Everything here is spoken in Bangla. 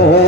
Oh.